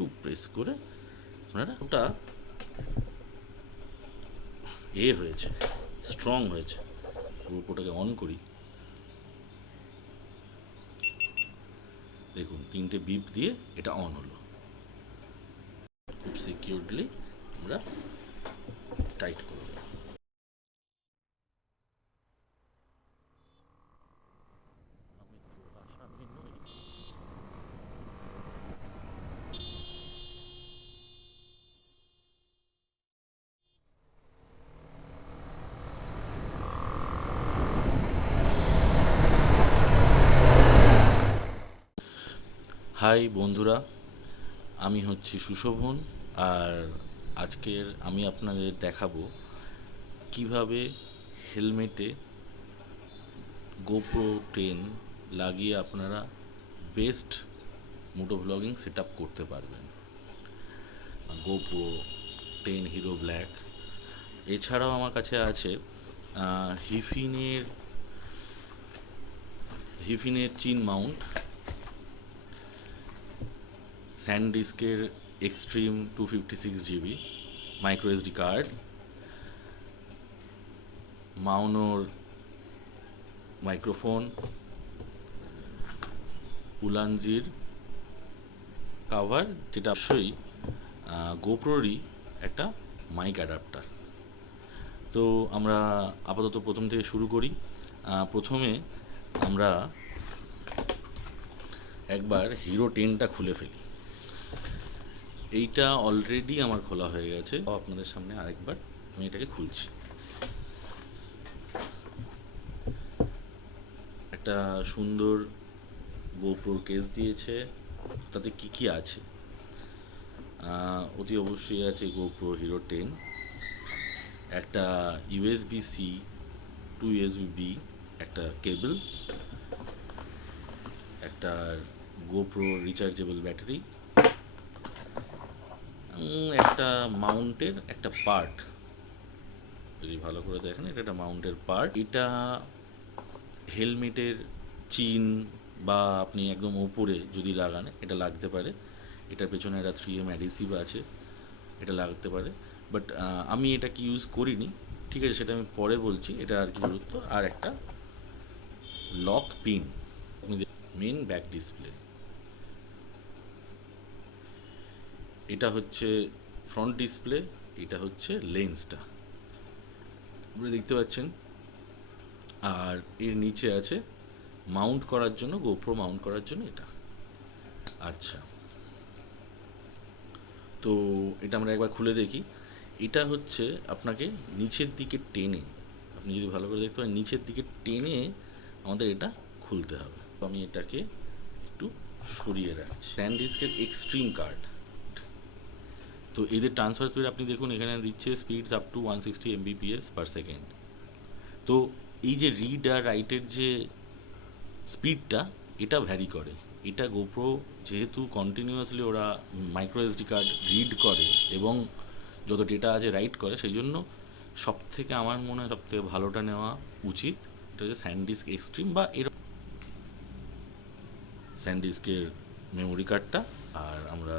একটু প্রেস করে আপনারা ওটা হয়েছে, স্ট্রং হয়েছে। GoProটাকে অন করি, দেখুন 3টে বিপ দিয়ে এটা অন হলো। খুব সিকিউরলি আমরা টাইট করে দেবো। হাই বন্ধুরা, আমি হচ্ছি সুশোভন। আর আজকের আমি আপনাদের দেখাবো কিভাবে হেলমেটে GoPro 10 লাগিয়ে আপনারা বেস্ট মোটো ব্লগিং সেট আপ করতে পারবেন। GoPro 10 হিরো ব্ল্যাক, এছাড়াও আমার কাছে আছে হিফিনের চিন মাউন্ট, স্যানডিস্কের extreme 256 GB micro SD card, মাউনোর মাইক্রোফোন, উলানজির কাভার, যেটা অবশ্যই গোপ্রোরই একটা মাইক অ্যাডাপ্টার। তো আমরা আপাতত প্রথম থেকে শুরু করি। প্রথমে আমরা একবার হিরো 10টা খুলে ফেলি। এইটা অলরেডি আমার খোলা হয়ে গেছে, আপনাদের সামনে আরেকবার আমি এটাকে খুলছি। একটা সুন্দর GoPro কেস দিয়েছে, তাতে কি কি আছে অতি অবশ্যই আছে GoPro হিরো 10, একটা USB-C টু USB-B একটা কেবল, একটা GoPro রিচার্জেবল ব্যাটারি, একটা মাউন্টের একটা পার্ট। যদি ভালো করে দেখেন, এটা একটা মাউন্টের পার্ট। এটা হেলমেটের চিন বা আপনি একদম ওপরে যদি লাগান এটা লাগতে পারে। এটার পেছনে একটা 3M অ্যাডিসিভ আছে, এটা লাগতে পারে। বাট আমি এটা কি ইউজ করিনি, ঠিক আছে, সেটা আমি পরে বলছি এটা আর কি গুরুত্ব। আর একটা lock pin, main back display, এটা হচ্ছে ফ্রন্ট ডিসপ্লে, এটা হচ্ছে লেন্সটা আপনি দেখতে পাচ্ছেন। আর এর নিচে আছে মাউন্ট করার জন্য, GoPro মাউন্ট করার জন্য এটা। আচ্ছা, তো এটা আমরা একবার খুলে দেখি। এটা হচ্ছে আপনাকে নিচের দিকে টেনে, আপনি যদি ভালো করে দেখতে পান, নিচের দিকে টেনে আমাদের এটা খুলতে হবে। তো আমি এটাকে একটু সরিয়ে রাখছি। স্যানডিস্কের এক্সট্রিম কার্ড, তো এদের ট্রান্সফার স্পিড আপনি দেখুন, এখানে দিচ্ছে স্পিডস আপ টু 160 Mbps/s। তো এই যে রিড আর রাইটের যে স্পিডটা, এটা ভ্যারি করে। এটা GoPro যেহেতু কন্টিনিউয়াসলি ওরা মাইক্রো SD কার্ড রিড করে এবং যত ডেটা আছে রাইট করে, সেই জন্য সবথেকে আমার মনে হয় সবথেকে ভালোটা নেওয়া উচিত। এটা হচ্ছে স্যানডিস্ক এক্সট্রিম বা এরকম স্যানডিস্কের মেমোরি কার্ডটা। আর আমরা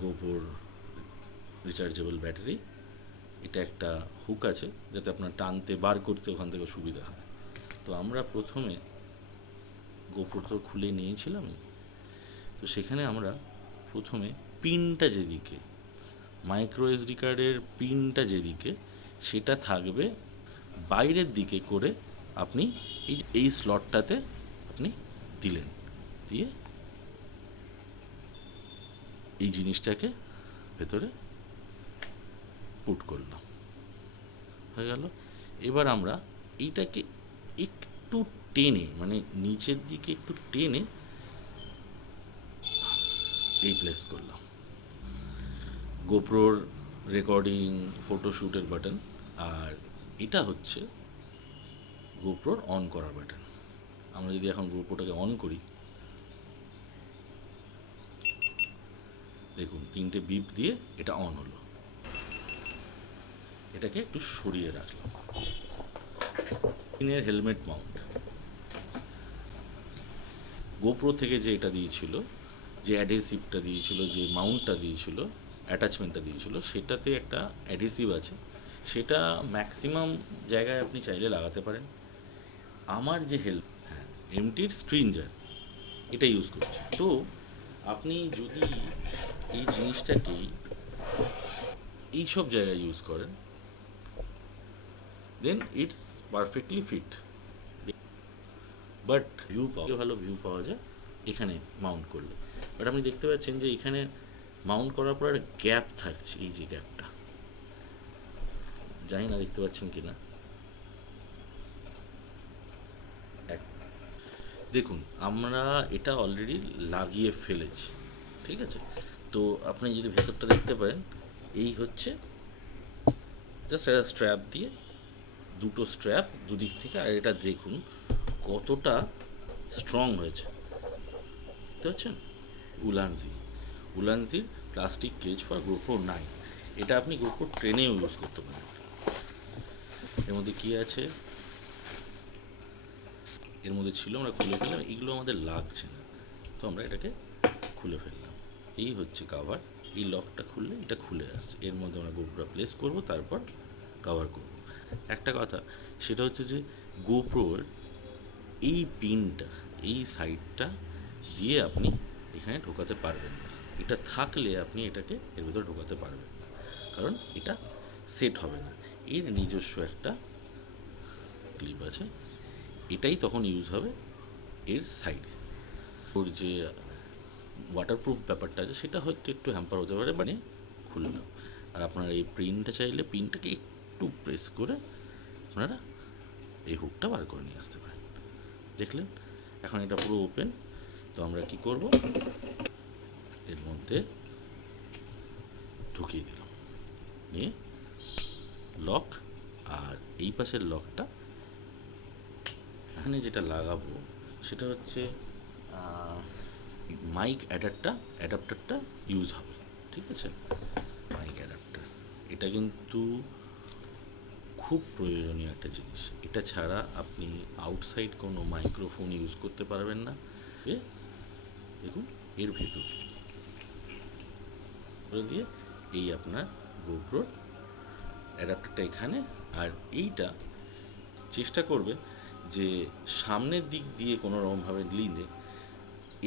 GoPro রিচার্জেবল ব্যাটারি, এটা একটা হুক আছে যাতে আপনার টানতে বার করতে ওখান থেকে সুবিধা হয়। তো আমরা প্রথমে GoPro তো খুলে নিয়েছিলাম, তো সেখানে আমরা প্রথমে পিনটা যেদিকে, মাইক্রো SD কার্ডের পিনটা যেদিকে, সেটা থাকবে বাইরের দিকে করে আপনি এই স্লটটাতে আপনি দিলেন, দিয়ে এই জিনিসটাকে ভেতরে পুট করলাম, হয়ে গেল। এবার আমরা এইটাকে একটু টেনে, মানে নিচের দিকে একটু টেনে এই প্লেস করলাম। GoProর রেকর্ডিং ফটোশ্যুটের বাটন, আর এটা হচ্ছে GoProর অন করার বাটন। আমরা যদি এখন GoProটাকে অন করি, দেখুন 3টে বিপ দিয়ে এটা অন হলো। এটাকে একটু সরিয়ে রাখলাম। হেলমেট মাউন্ট, গোপ্রো থেকে যে এটা দিয়েছিল, যে অ্যাডহেসিভটা দিয়েছিল, যে মাউন্টটা দিয়েছিল, অ্যাটাচমেন্টটা দিয়েছিল, সেটাতে একটা অ্যাডহেসিভ আছে, সেটা ম্যাক্সিমাম জায়গায় আপনি চাইলে লাগাতে পারেন। আমার যে হ্যাঁ, এমটির স্ট্রিঞ্জার এটা ইউজ করছি। তো আপনি যদি এই জিনিসটাকেই এইসব জায়গায় ইউজ করেন, দেন ইটস পারফেক্টলি ফিট। বাট ভালো ভিউ পাওয়া যায় এখানে মাউন্ট করলে। বাট আপনি দেখতে পাচ্ছেন যে এখানে মাউন্ট করার পর একটা গ্যাপ থাকছে, এই যে গ্যাপটা, জানি না দেখতে পাচ্ছেন কি না। দেখুন, আমরা এটা অলরেডি লাগিয়ে ফেলেছি, ঠিক আছে। তো আপনি যদি ভেতরটা দেখতে পারেন, এই হচ্ছে জাস্ট একটা স্ট্র্যাপ দিয়ে, দুটো স্ট্র্যাপ দুদিক থেকে, আর এটা দেখুন কতটা স্ট্রং হয়েছে, দেখতে পাচ্ছেন। উলানজির প্লাস্টিক কেজ ফর গোপ্রো 9, এটা আপনি গোপ্রো ট্রেনেও ইউজ করতে পারেন। এর মধ্যে কী আছে, এর মধ্যে ছিল, আমরা খুলে ফেললাম, এগুলো আমাদের লাগছে না, তো আমরা এটাকে খুলে ফেললাম। এই হচ্ছে কাভার, এই লকটা খুললে এটা খুলে আসছে, এর মধ্যে আমরা গোপ্রোটা প্লেস করব, তারপর কভার করব। একটা কথা, সেটা হচ্ছে যে গোপ্রোর এই পিনটা, এই সাইডটা দিয়ে আপনি এখানে ঢোকাতে পারবেন না। এটা থাকলে আপনি এটাকে এর ভেতরে ঢোকাতে পারবেন না, কারণ এটা সেট হবে না। এর নিজস্ব একটা ক্লিপ আছে, এটাই তখন ইউজ হবে এর সাইডে। ওর যে ওয়াটারপ্রুফ ব্যাপারটা আছে সেটা হয়তো একটু হ্যাম্পার হতে পারে, মানে খুললাম। আর আপনারা এই প্রিন্টটা চাইলে প্রিন্টটাকে একটু প্রেস করে আপনারা এই হুকটা বার করে নিয়ে আসতে পারেন। দেখলেন, এখন এটা পুরো ওপেন। তো আমরা কি করব, এর মধ্যে ঢুকিয়ে দিলাম, নিয়ে লক, আর এই পাশের লকটা এখানে যেটা লাগাবো সেটা হচ্ছে মাইক অ্যাডাপ্টারটা ইউজ হবে, ঠিক আছে। মাইক অ্যাডাপ্টার এটা কিন্তু খুব প্রয়োজনীয় একটা জিনিস, এটা ছাড়া আপনি আউটসাইড কোনো মাইক্রোফোন ইউজ করতে পারবেন না। দেখুন, এর ভেতর দিয়ে এই আপনার গোপ্রোর অ্যাডাপ্টারটা এখানে, আর এইটা চেষ্টা করবে যে সামনের দিক দিয়ে কোনো রকমভাবে নিলে,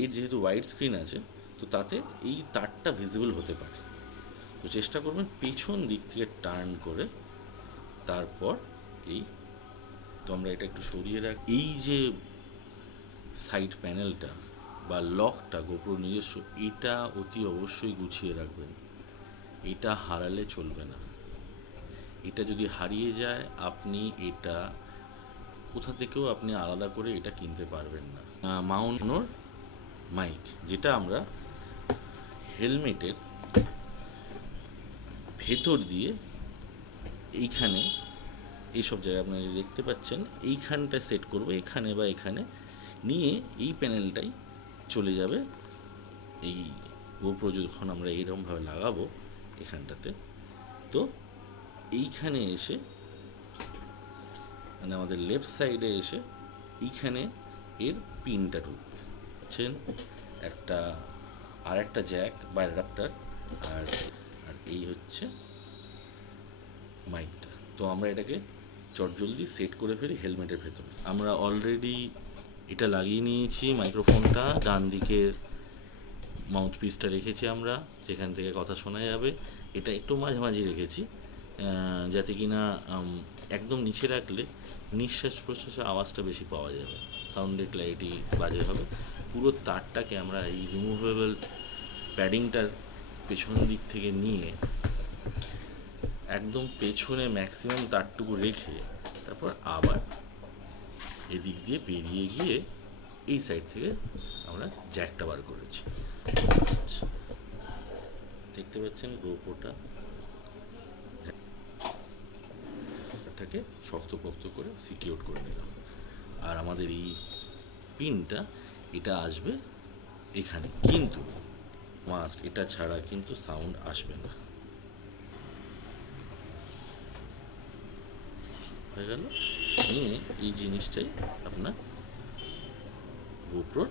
এর যেহেতু ওয়াইড স্ক্রিন আছে, তো তাতে এই তারটা ভিজিবল হতে পারে। তো চেষ্টা করবেন পেছন দিক থেকে টার্ন করে, তারপর তো আমরা এটা একটু সরিয়ে রাখি। এই যে সাইড প্যানেলটা বা লকটা গোপ্রো নিজস্ব, এটা অতি অবশ্যই গুছিয়ে রাখবেন, এটা হারালে চলবে না। এটা যদি হারিয়ে যায়, আপনি এটা কোথা থেকেও আপনি আলাদা করে এটা কিনতে পারবেন না। মাউন্টনোর মাইক, যেটা আমরা হেলমেটের ভেতর দিয়ে এইখানে, এইসব জায়গায় আপনারা দেখতে পাচ্ছেন, এইখানটায় সেট করবো, এখানে বা এখানে নিয়ে এই প্যানেলটাই চলে যাবে এই গোপ্রো যখন আমরা এইরকমভাবে লাগাবো এখানটাতে। তো এইখানে এসে, মানে আমাদের লেফট সাইডে এসে এইখানে এর পিনটা ঢুকবে, বুঝছেন। একটা জ্যাক বা অ্যাডাপ্টার, আর এই হচ্ছে মাইকটা। তো আমরা এটাকে চটজলদি সেট করে ফেলি হেলমেটের ভেতরে। আমরা অলরেডি এটা লাগিয়ে নিয়েছি, মাইক্রোফোনটা ডান দিকের মাউথ পিসটা রেখেছি আমরা, যেখান থেকে কথা শোনা যাবে। এটা একটু মাঝামাঝি রেখেছি, যাতে কি না একদম নিচে রাখলে নিঃশ্বাস প্রশ্বাসের আওয়াজটা বেশি পাওয়া যাবে, সাউন্ডের ক্ল্যারিটি বাজে হবে। পুরো তারটাকে আমরা এই রিমুভেবল প্যাডিংটার পেছন দিক থেকে নিয়ে একদম পেছনে ম্যাক্সিমাম তারটুকু রেখে, তারপর আবার এদিক দিয়ে বেরিয়ে গিয়ে এই সাইড থেকে আমরা জ্যাকটা বার করেছি। দেখতে পাচ্ছেন গোপ্রোটাকে শক্তপোক্ত করে সিকিউর করে নিলাম। আর আমাদের এই পিনটা, এটা আসবে এখানে, কিন্তু মাস্ক এটা ছাড়া কিন্তু সাউন্ড আসবে না। হয়ে গেল, নিয়ে এই জিনিসটাই আপনার গোপ্রোর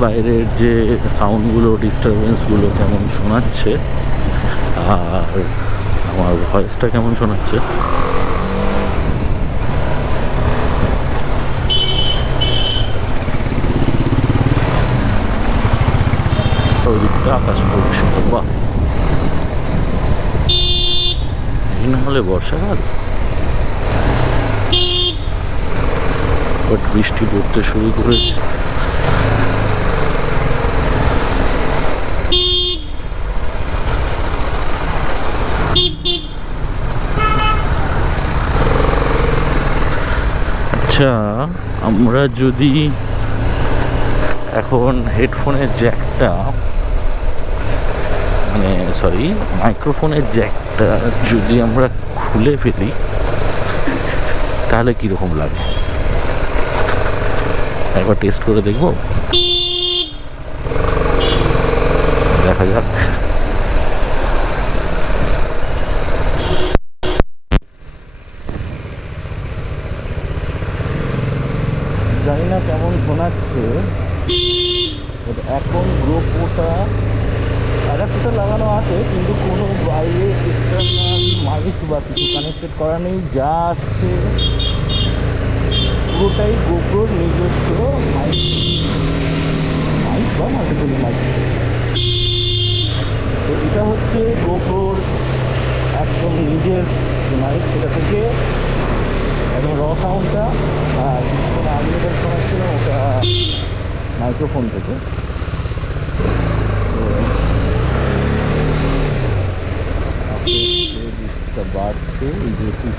বাইরের যে সাউন্ডগুলো, ডিস্টারবেন্সগুলো কেমন শোনাচ্ছে আর আমার ভয়েসটা কেমন শোনাচ্ছে। ওইদিকটা আকাশ পরিষ্কার, বাহ! এই না হলে বর্ষাকাল, বাট বৃষ্টি পড়তে শুরু করেছে। আচ্ছা, আমরা যদি এখন হেডফোনের জ্যাকটা মাইক্রোফোনের জ্যাকটা যদি আমরা খুলে ফেলি তাহলে কীরকম লাগে একবার টেস্ট করে দেখবো, দেখা যাক। জানি না কেমন শোনাচ্ছে, এখন GoProটা অ্যাডাপ্টার লাগানো আছে কিন্তু কোনো বাইরে এক্সটার্নাল মাইক বা কিছু কানেক্টেড করা নেই। যা আসছে পুরোটাই GoProর নিজস্ব মাইক বা মাল্টিপল মাইক। তো এটা হচ্ছে GoProর একদম নিজের মাইক, সেটা থেকে একদম র সাউন্ডটা, আর কিছুক্ষণ আগে যেটা শোনাচ্ছিল ওটা মাইক্রোফোন থেকে। তো বৃষ্টিটা বাড়ছে, এই যে টুক